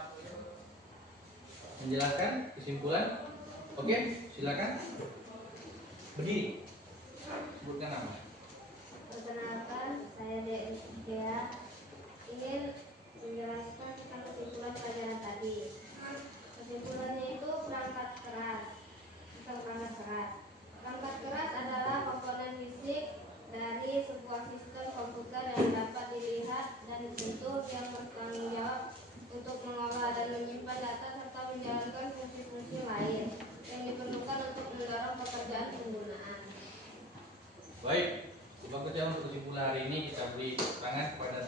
menjelaskan kesimpulan? Oke, silakan. Berdiri. Sebutkan nama. Perkenalkan, saya Dea ingin menjelaskan tentang kesimpulan pelajaran tadi. Kesimpulannya itu perangkat keras. Tentang perangkat keras. Perangkat keras adalah komponen fisik dari sebuah sistem komputer yang dapat dilihat dan disentuh yang bertanggung jawab untuk mengolah dan menyimpan data serta menjalankan fungsi-fungsi lain yang diperlukan untuk mendorong pekerjaan penggunaan. Baik, coba kerja untuk kesimpulan hari ini kita beri tangan kepada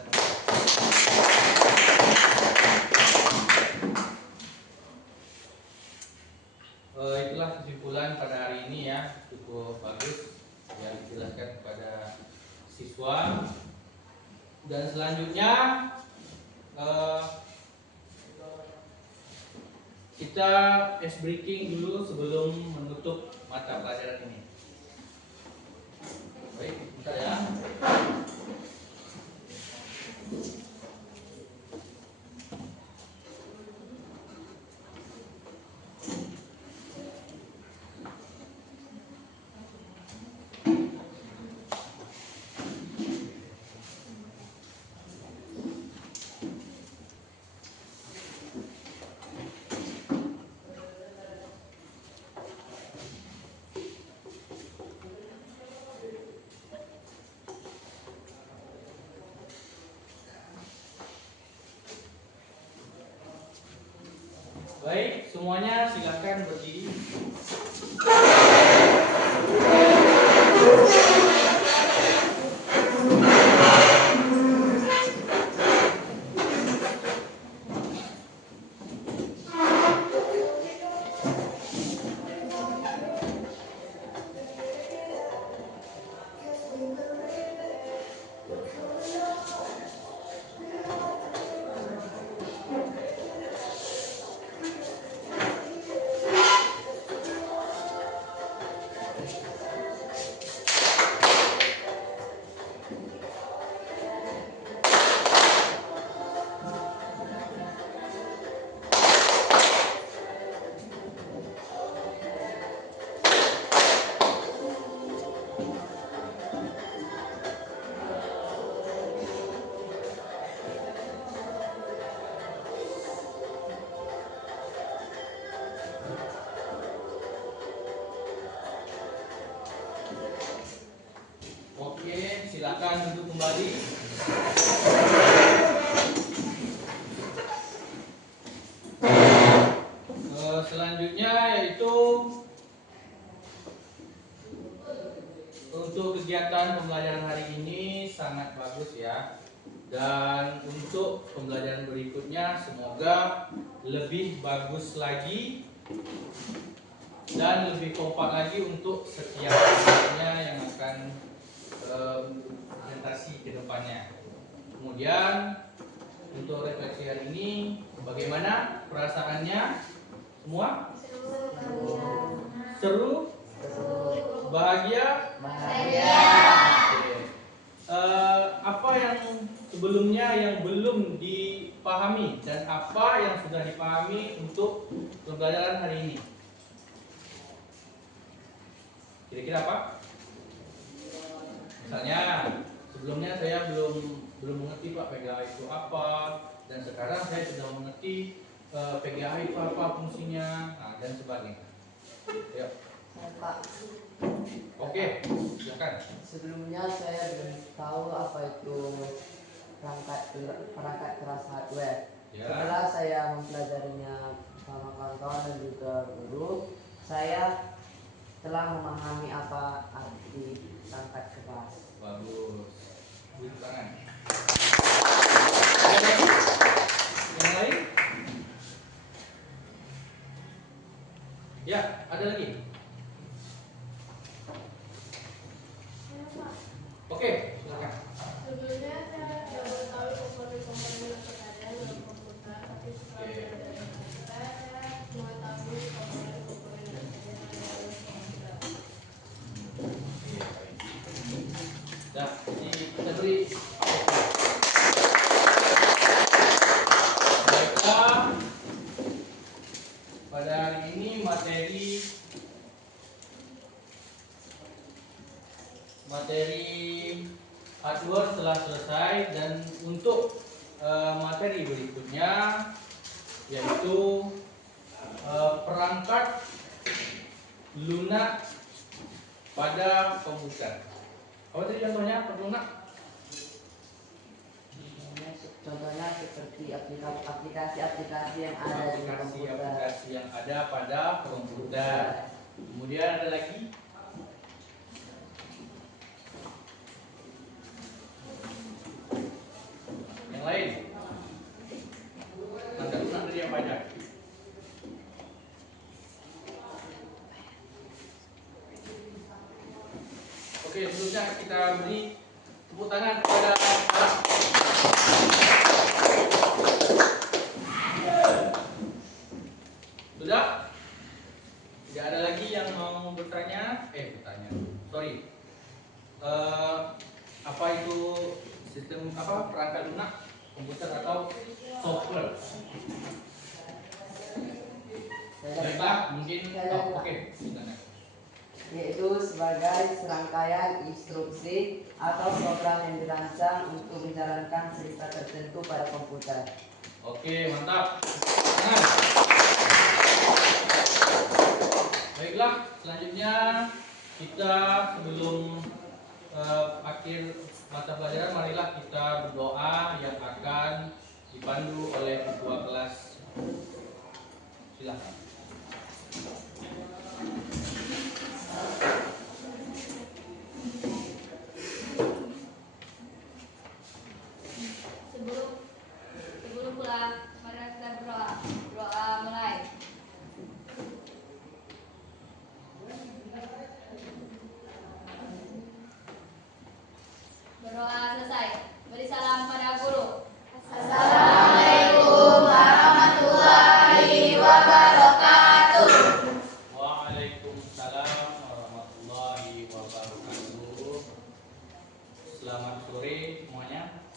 itulah kesimpulan pada hari ini ya, cukup bagus yang dijelaskan kepada siswa. Dan selanjutnya kita ice breaking dulu sebelum menutup mata pelajaran ini. Baik, bentar ya. Baik, semuanya silakan berdiri. Oke, silakan duduk kembali. Selanjutnya yaitu untuk kegiatan pembelajaran hari ini sangat bagus ya. Dan untuk pembelajaran berikutnya semoga lebih bagus lagi dan lebih kompak lagi untuk setiap kegiatannya yang akan presentasi ke depannya. Kemudian untuk refleksi hari ini bagaimana perasaannya semua? Seru? Bahagia? Oke. Apa yang sebelumnya yang belum dipahami dan apa yang sudah dipahami untuk pembelajaran hari ini? Kira-kira apa? Misalnya sebelumnya saya belum mengerti Pak PGA itu apa, dan sekarang saya sudah mengerti PGA itu apa fungsinya, nah, dan sebagainya. Yuk. Pak, Oke, silakan. sebelumnya saya belum tahu apa itu perangkat keras hardware. Ya. Setelah saya mempelajarinya bersama kawan-kawan dan juga guru, saya telah memahami apa arti perangkat keras. Bagus. Beri tangan. Ada lagi? Yang lain? Ya, ada lagi. Oke, silakan. Sebelumnya saya tidak mengetahui komponen-komponen yang terkait dalam komputer, tapi setelah belajar informatika saya mengetahui komponen-komponen yang terkait dalam komputer. Iya, baik. Nah, jadi kita beri. Baiklah, pada hari ini materi hardware telah selesai, dan untuk materi berikutnya yaitu perangkat lunak pada komputer. Apa tadi contohnya lunak? Contohnya seperti aplikasi-aplikasi yang ada di komputer. Aplikasi yang ada pada komputer. Kemudian ada lagi. Yang lain. Tanda lunak dari apa aja? Oke, sebelumnya kita beri tepuk tangan kepada sudah? Tidak ada lagi yang mau bertanya? Sorry. Apa itu sistem perangkat lunak komputer atau software? Baiklah, mungkin oke. Yaitu sebagai serangkaian instruksi atau program yang dirancang untuk menjalankan cerita tertentu pada komputer. Oke, mantap. Tangan. Baiklah, selanjutnya kita sebelum akhir mata pelajaran, marilah kita berdoa yang akan dipandu oleh ketua kelas. Silakan. Sebelum pulang, mari kita berdoa. Doa mulai. Berdoa selesai.